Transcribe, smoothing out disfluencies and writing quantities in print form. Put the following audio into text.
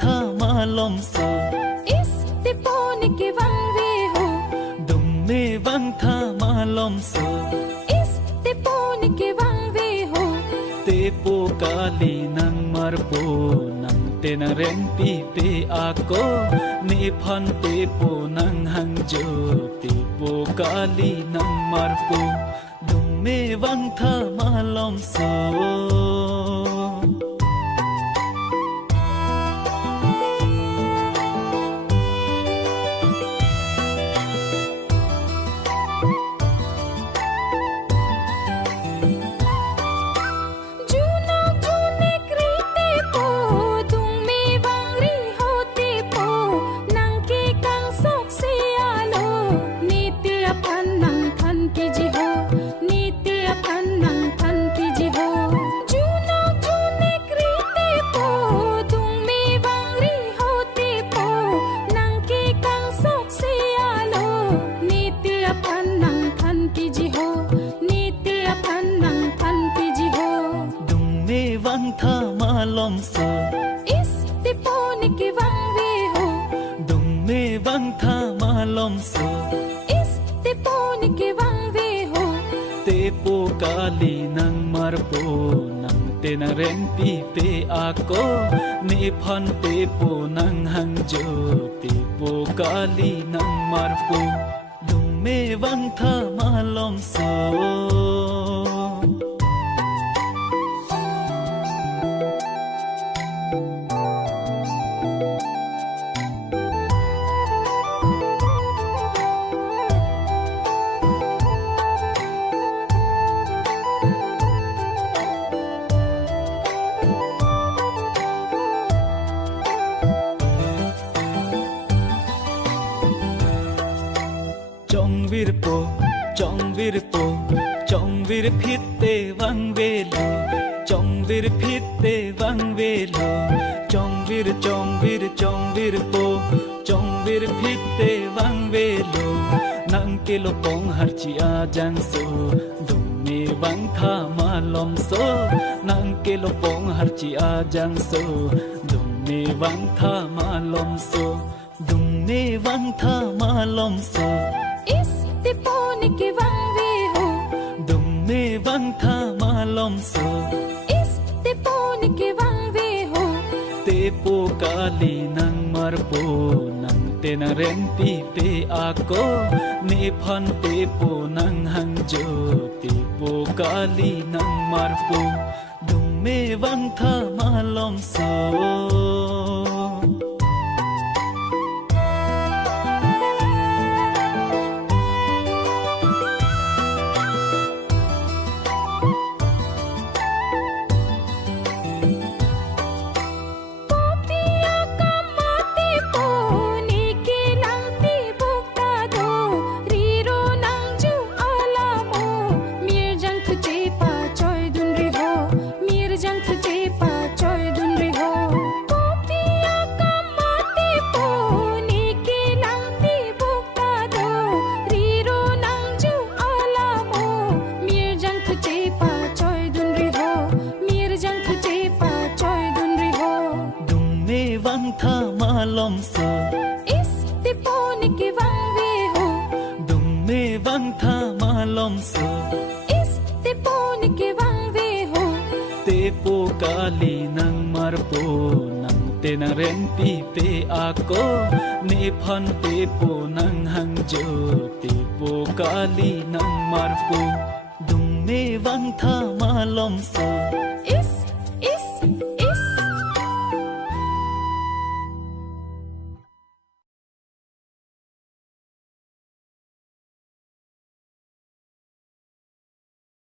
tha malom so is te pon ke wang ve ho dum me wang tha malom so is te pon ke wang ve ho te po kali nang marpo nang te na ren pi pe ako ni phan te po nang hang jo te po kali nang marpo dum me wang tha malom so tha malom so is te pon ke wang ve ho dum me wang tha malom so is te pon ke wang ve ho te po kali nang marpo nang te na ren pi pe ako ni phan te po nang hang jo te po kali nang marpo dum me wang tha malom so chong vir phit te wang ve lo chong vir phit te wang ve lo chong vir po chong vir phit te wang ve lo nang ke lo pong har chi a jang so dum me wang tha malom so nang ke lo pong har chi a jang so dum me wang tha malom so dum me wang tha malom so is te pon ke wang ve ho dum me wang tha malom so is te pon ke wang ve ho te po kali nang marpo nang te na ren pi pe ako ni phan te po nang hang jo te po kali nang marpo dum me wang tha malom so tha malom so is te pon ke wang ve ho dum me wang tha malom so is te pon ke wang ve ho te po kali nang marpo nang te na ren pi pe ako ni phan te po nang hang jo te po kali nang marpo dum me wang tha malom so